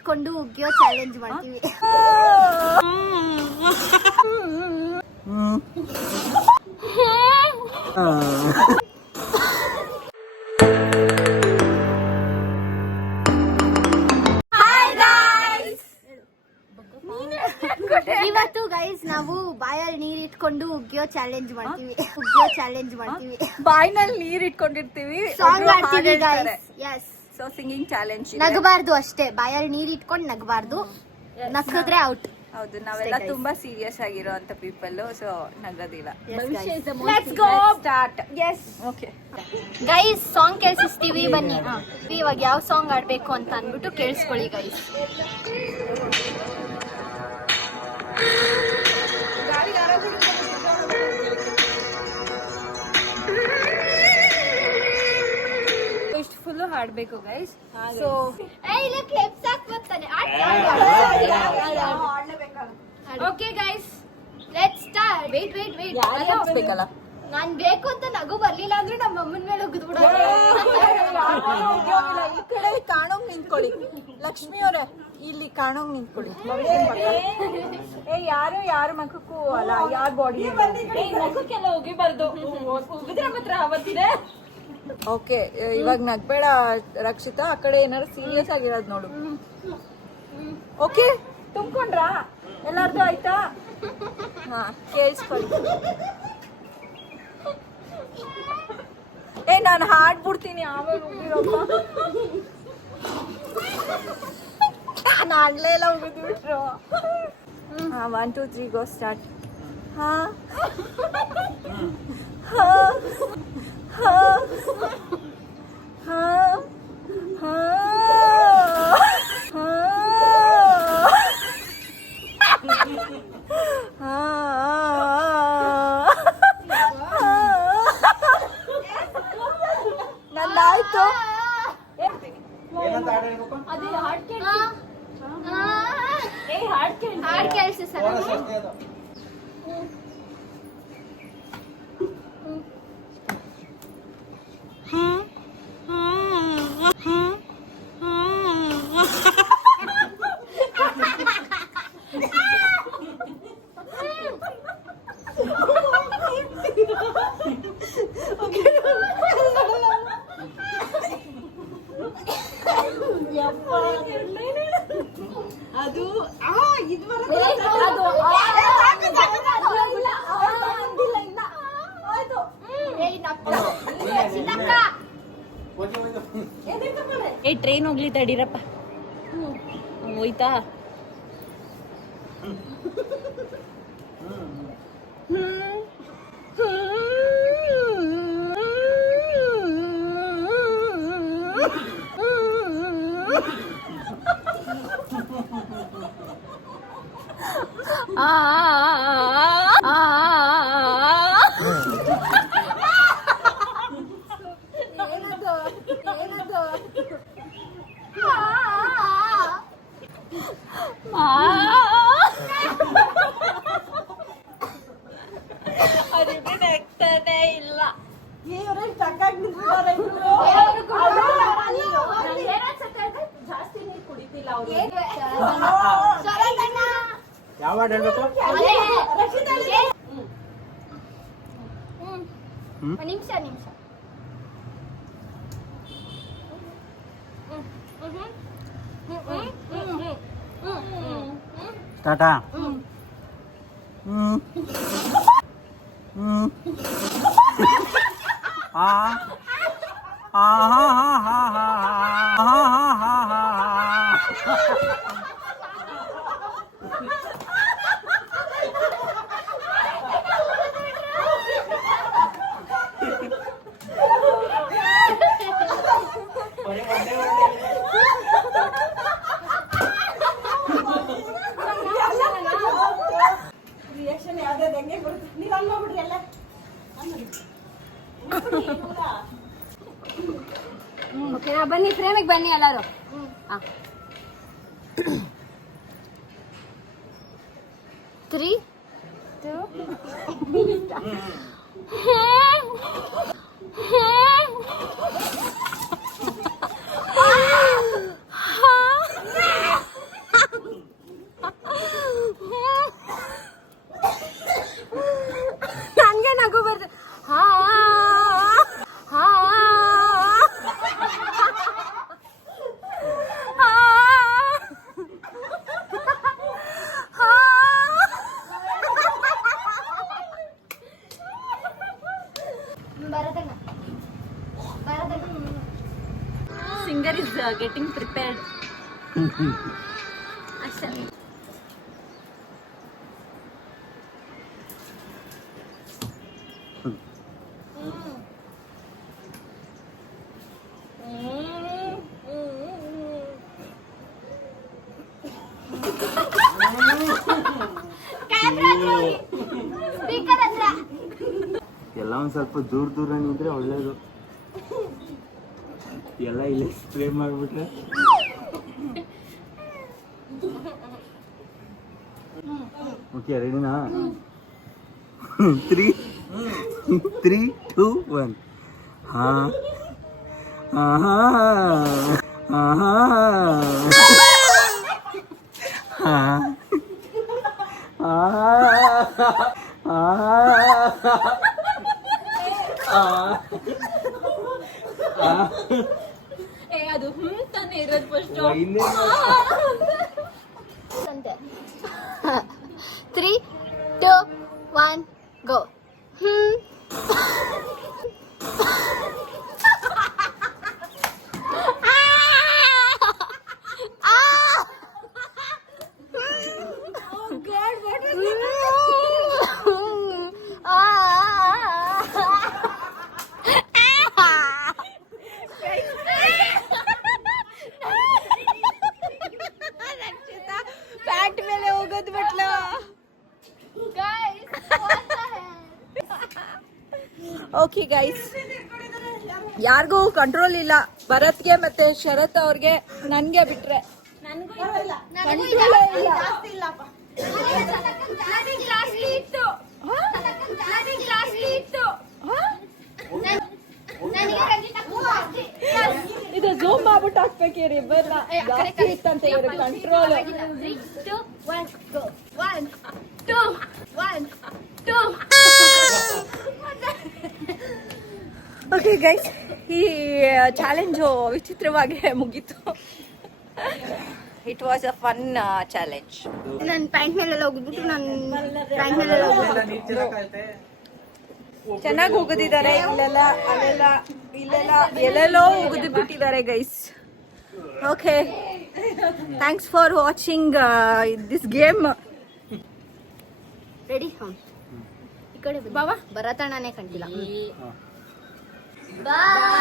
ಇಟ್ಕೊಂಡು ಉಗ್ಗಿಯೋ ಚಾಲೆಂಜ್ ಮಾಡ್ತೀವಿ. ಇವತ್ತು ಗೈಸ್ ನಾವು ಬಾಯಲ್ಲಿ ನೀರ್ ಇಟ್ಕೊಂಡು ಉಗ್ಗಿಯೋ ಚಾಲೆಂಜ್ ಮಾಡ್ತೀವಿ. ಬಾಯಿನಲ್ಲಿ ನೀರ್ ಇಟ್ಕೊಂಡಿರ್ತೀವಿ, ಸಾಂಗ್ ಆಡ್ತೀವಿ guys. Yes, so singing challenge. ನಗಬಾರ್ದು ಅಷ್ಟೇ, ಬಾಯಲ್ಲಿ ನೀರ್ ಇಟ್ಕೊಂಡು ನಗಬಾರ್ದು, ನಕ್ಕಿದ್ರೆ ಔಟ್. ಹೌದು, ನಾವೆಲ್ಲ ತುಂಬಾ ಸೀರಿಯಸ್ ಆಗಿರುವಂತ ಪೀಪಲ್, ಸೊ ನಗೋದಿಲ್ಲ. Let's go start. Yes, okay guys song ಕೇಳಿಸ್ತೀವಿ, ಬನ್ನಿ. ಇವಾಗ ಯಾವ ಸಾಂಗ್ ಆಡ್ಬೇಕು ಅಂತ ಅಂದ್ಬಿಟ್ಟು ಕೇಳಿಸ್ಕೊಳ್ಳಿ ಗೈಸ್. ಇಷ್ಟು ಫುಲ್ ಹಾಡ್ಬೇಕು guys. So okay guys, let's start. Wait ಹಾಡ್ಬೇಕಲ್ಲ. ನಾನ್ ಬೇಕು ಅಂತ ನಗು ಬರ್ಲಿಲ್ಲ ಅಂದ್ರೆ ನಮ್ಮ ಅಮ್ಮನ ಮೇಲೆ ಉಗಿದ್ಬಿಡ. ಈ ಕಡೆ ಕಾಣೋಂಗ್ ನಿಂತ್ಕೊಳ್ಳಿ. ಲಕ್ಷ್ಮಿ ಅವರೇ, ಇಲ್ಲಿ ಕಾಣೋಂಗ್ ನಿಂತ್ಕೊಳ್ಳಿ. ಯಾರು ಮಖಕ್ಕೂ ಅಲ್ಲ, ಯಾರ ಬಾಡಿ ಮಖಕ್ಕೆಲ್ಲ ಉಗಿಬಾರ್ದು. ಉಗಿದ್ರೆ ಮಾತ್ರ ಅವತ್ತಿದೆ. ಓಕೆ, ಇವಾಗ ನಗ್ಬೇಡ ರಕ್ಷಿತಾ, ಆ ಕಡೆ ಏನಾದ್ರು ಸೀರಿಯಸ್ ಆಗಿರೋದು ನೋಡು. ಓಕೆ, ತುಂಬ್ಕೊಂಡ್ರಾ? ಎಲ್ಲಾರ್ದು ಆಯ್ತಾ? ಹಾ, ಕೇಳಿಸ್ಕೊಳ್ಳಿ. ನಾನು ಹಾಡ್ಬಿಡ್ತೀನಿ ಆಮೇಲೆ ಉಗಿರಪ್ಪ. ನಾಡ್ಲೇ ಎಲ್ಲ ಉಗಿದ್ಬಿಟ್ರು. 1 2 3 ಗೋ ಸ್ಟಾರ್ಟ್. ಹಾ ಹಾ ಹಾ ಹಾ ಹಾ ನಂದಾಯ್ತು. ಹಾಡ್ ಕೇಳಿಸಿ ಸರ್. ಅದು ಟ್ರೈನ್ ಹೋಗ್ಲಿ ತಡೀರಪ್ಪ. ಹೋಯ್ತಾ? ಇಲ್ಲ ಜಾಸ್ತಿ ನೀರು ಕುಡಿತಿಲ್ಲ ಅವರು. ಯಾವ ಹೇಳ್ಬೇಕು? ನಿಮಿಷ ಸ್ಟಾರ್ಟಾ? ರಿಯಾಕ್ಷನ್ ಯಾವ್ದಾದ್ರು ಹೆಂಗೆ ಬರುತ್ತೆ? ನೀವು ಅಲ್ಲಿ ಹೋಗ್ಬಿಡ್ರಿ ಎಲ್ಲ. ಓಕೆ, ಬನ್ನಿ ಫ್ರೇಮಿಗೆ ಬನ್ನಿ ಎಲ್ಲರೂ. 3 2 1 ಫಿಂಗರ್ ಇಸ್ ಗೆಟಿಂಗ್ ಪ್ರಿಪೇರ್ಡ್ ಅಷ್ಟೇ. ಸ್ಪೀಕರ್ ಹತ್ರ ಎಲ್ಲ ಒಂದ್ ಸ್ವಲ್ಪ ದೂರ ನಿಂತ್ರೆ ಒಳ್ಳೇದು. ಎಲ್ಲ ಇಲ್ಲೇ ಸ್ಪ್ರೇ ಮಾಡ್ಬಿಟ್ರೆ ಓಕೆ ರೆಡಿನಾ? 3 2 1 ಹಾ ಹಾ ಹಾ ಹಾ ಅದು ತಾನೇ ಇರೋದು ಫಸ್ಟ್. ಅಂತೆ 3 2 1 ಗೋ. ಫ್ಯಾಟ್ ಮೇಲೆ ಹೋಗೋದು ಬಿಟ್ಲ. ಓಕೆ ಗೈಸ್, ಯಾರಿಗೂ ಕಂಟ್ರೋಲ್ ಇಲ್ಲ. ಭರತ್ಗೆ ಮತ್ತೆ ಶರತ್ ಅವ್ರಿಗೆ, ನನ್ಗೆ ಬಿಟ್ರೆ ಇದು ಝೂಮ್ ಮಾಡ್ಬಿಟ್ಟು ಹಾಕ್ಬೇಕಿರಿ ಇಬ್ಬರನ್ನ. ಜಾಸ್ತಿ ಇತ್ತಂತೆ ಇವ್ರ ಕಂಟ್ರೋಲ್. 3 2 1 ಗೋ. 1 2 1 2. ಓಕೆ ಗೈಸ್, ಈ ಚಾಲೆಂಜು ವಿಚಿತ್ರವಾಗಿ ಮುಗೀತು. It was a fun challenge. ನನ್ನ ಪ್ಯಾಂಟ್ ಮೇಲೆಲ್ಲ ಹೋಗ್ಬಿಟ್ಟು ಪ್ಯಾಂಟ್ ಮೇಲೆಲ್ಲ ಹೋಗ್ಬಿಟ್ಟು ಚೆನ್ನಾಗಿ ಹೋಗೋದಿದ್ದಾರೆ. ಇಲ್ಲೆಲ್ಲ ಅಲ್ಲೆಲ್ಲ ಇಲ್ಲೆಲ್ಲ ಎಲ್ಲೆಲ್ಲೋ ಹೋಗೋದು ಬಿಟ್ಟಿದ್ದಾರೆ guys. Okay, thanks for watching this game. Ready? ಈ ಕಡೆ ಬಾಬಾ ಬರತಣ್ಣನೇ ಕಂಡಿಲ್ಲ. ಬಾಯ್.